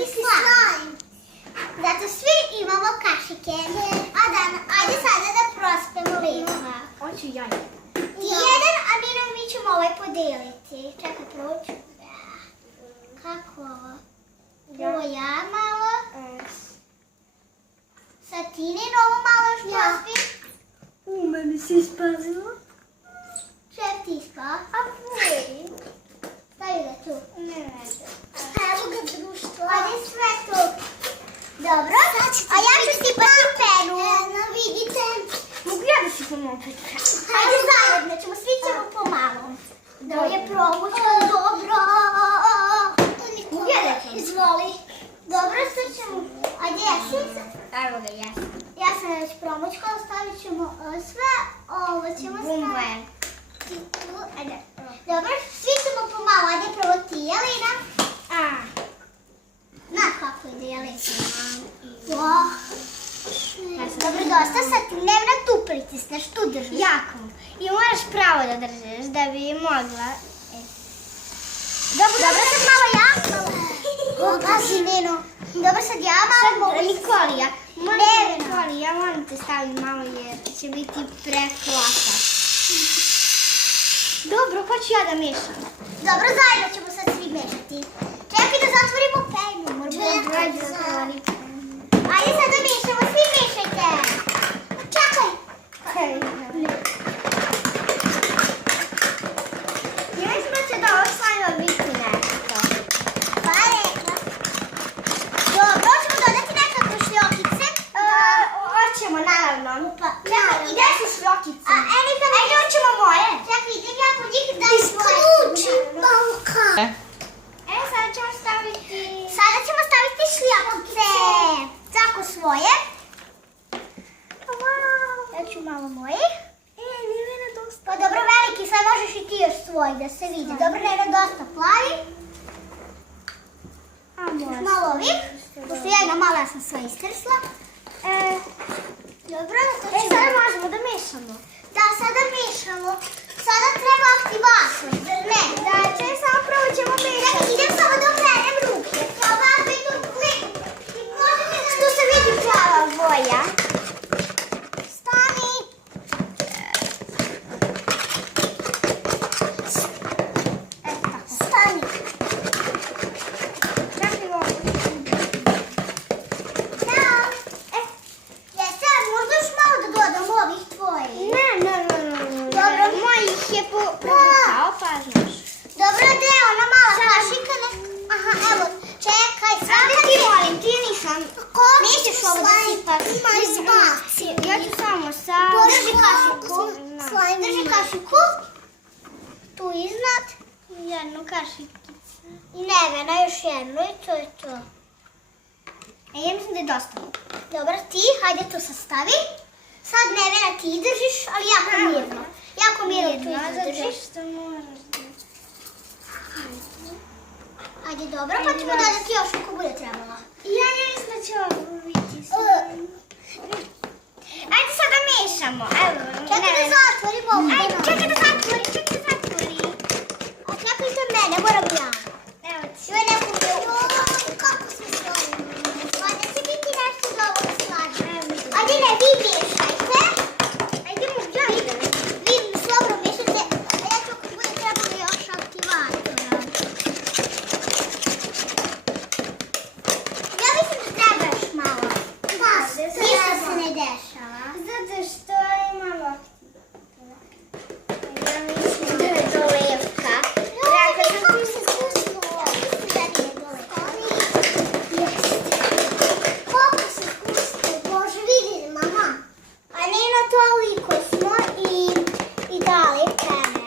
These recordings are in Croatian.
ti slime. Zato svi imamo kašike. Ajde sada da prospemo lijepo. Hoću ja. Jedan, a mi ćemo ovaj podeliti. Čekaj, prvo ću. Kako ovo? Prvo ja malo. Sad ti ovo malo još prospi. Meni se ispazilo. Ček ti ispa. A voj. Stavi ga tu. Ne. Evo ga društvo. Ajde sve tu. Dobro. A ja ću sipati penu. Vidite. Mogu ja da sipam opet? Ajde zajedno ćemo, svi ćemo pomalo. Da je probučka, dobro. Izvoli. Dobro, sad ćemo. Ajde, jesi? Evo ga, jesam. Ja sam već promučkala, stavit ćemo sve. Ovo ćemo staviti. Ajde. Dobro, svi ćemo pomalo. Ajde, prvo ti, Jelena. Na kako ide, Jelena. Dobro, dosta, sad ti Nevna tu pritisneš, tu držiš. Jako. I moraš pravo da držiš da bi mogla. Dobro, sad malo ja. Pazi, Neno. Dobro, sad ja malo mogu. Nikolija, ja moram te staviti malo jer će biti prehlata. Dobro, hoću ja da mešam. Dobro, zajedno ćemo sad svi mešati. Čekaj da zatvorimo penu. Ajde sad da mešamo, svi mešajte. Čekaj. Ja mislim da će da ovo slajno biti nešto. Pa rekla. Dobro, ćemo dodati nekakve šljokice. Hoćemo, naravno. I Gdje su šljokice? Ajde, hoćemo moje. Čekaj, idem ja po njih da svoje. Isključi balka. Sada ćemo staviti... Sada ćemo staviti šljokice. Tako svoje. Ja ću malo moje. Nivena dosta. Pa dobro, veliki, sad možeš i ti još svoj da se vidi. Dobro, Nena, dosta plavi. Malo ovih. Pošto jedna malo, ja sam sve istresla. Dobro, Sada možemo da mešamo. Da, sada mešamo. Sada treba aktivator, zar ne? Da, samo prvo ćemo mešati. Idem samo da operem ruke. Ovako i tu klik. Tu se vidi plava boja. Stani. Stani. Jeste, možda još malo da dodam ovih tvojih? Dobro, mojih je kao pa znaš. Dobro, gde je ona mala kašika? Aha, evo, čekaj, Sada ti molim, ti nisam. Nećeš ovo da sipaš. Ja ću samo sa... Drži kašiku. Drži kašiku. Tu iznad. Jednu kašikicu. I Nevena još jednu i to je to. Ja mislim da je dosta. Dobro, ti, hajde tu sastavi. Sad Nevena ti držiš, ali jako mirno. Jako mirno tu izdržiš. Ajde, dobro, pa ćemo dodati još ako bude trebalo. Ja ne mislim da će ovo biti. Ajde sada mešamo. Evo. Čekaj da zatvorimo ovo. Ajde, čekaj da zatvori. A čekajte mene, moram ja. Evo ti. Joj, neku mi kako se stoji. Valjda će biti nešto za ovo slađe. Ajde, ne, vi mešajte. Ajde, mogu ja idem. Vi slobno mešajte, a ja ću ako bude trebalo još aktivatora. Ja mislim da treba još malo. Ništa se ne dešava. Zato što imamo aktivatora. Ja mislim da je to lepka. Kako se spustilo? Ja mislim da nije doleko. Jeste. Kako se spustilo? Bože, vidi, mama. A ne na toliko smo i dali pene.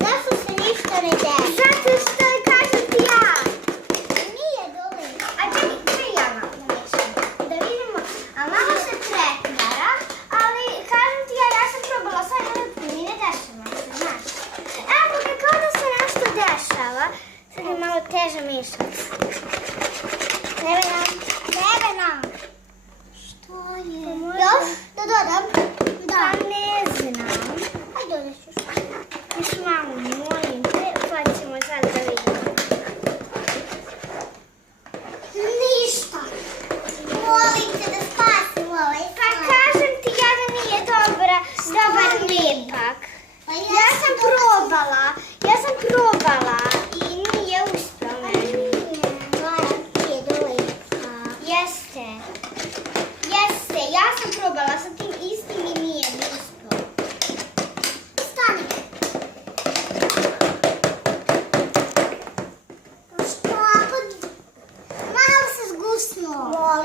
Zašto se ništa ne dešava? Zato što je kažem ti ja. Nije doleko. A čekaj ja malo namješam. Da vidimo. A malo se pretvara, ali kažem ti ja sam probala sve i mi ne dešava se, znaš. Evo ga kao da se nešto dešava. Sad je malo teže mešati. Nevena. Što je? Još da dodam? Pa ne znam. Ajde dodać još. Još malo, molim te, pa ćemo sad da vidimo.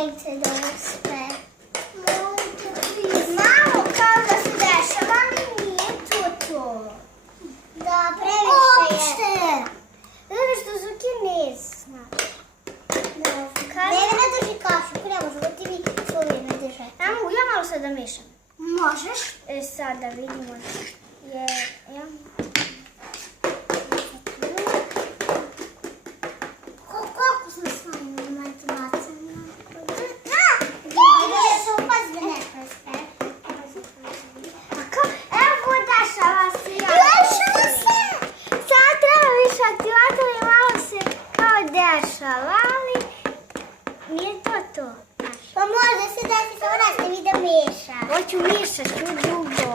Molte dospе. Mamo, kao da se dešava, ali nije to. Da, previše je. Opšte. Zato što su Kinezi, znaš. Nevena drži kašu, ne može da ti mi svoje ne drže. Ja malo sad da mešam. Možeš? Sad da vidimo. Koliko sam s vama imati bacana? Da se upazbe ne preste. Evo, dešava se. Dešava se! Sad treba više aktivator i malo se kao dešava, ali nije to. Pa možda se desi samo nastavi da meša. Hoću mišati u dugo.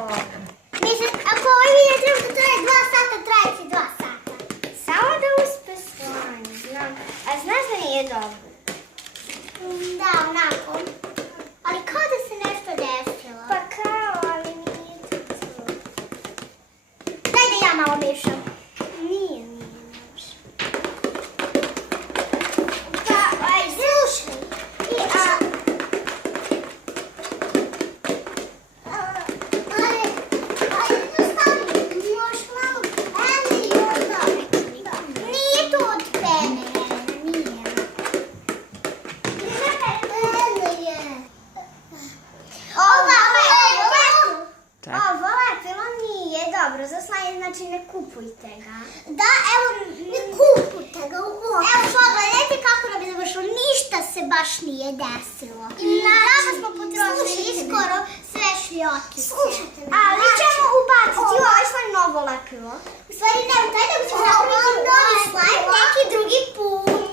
Ako ovo video treba da traje 2 sata, traje će 2 sata. Samo da uspe slanje, znam. A znaš da nije dobro? Da, onako. Ali kao da se nešto desilo. Pa kao, ali nije to. Daj da ja malo mešam. Nije. Aj, slušaj. Ovo lepilo nije dobro za slanje, znači ne kupujte ga. Da, evo, ne kupujte ga uopšte. Evo, pogledajte kako nam je završilo. Ništa se baš nije desilo. Zato smo potrošili skoro sve šljokise. Slušajte me. Ali ćemo ubaciti ovo slanje novo lepilo. U stvari ne, u taj da ćemo napraviti novi slajm neki drugi put.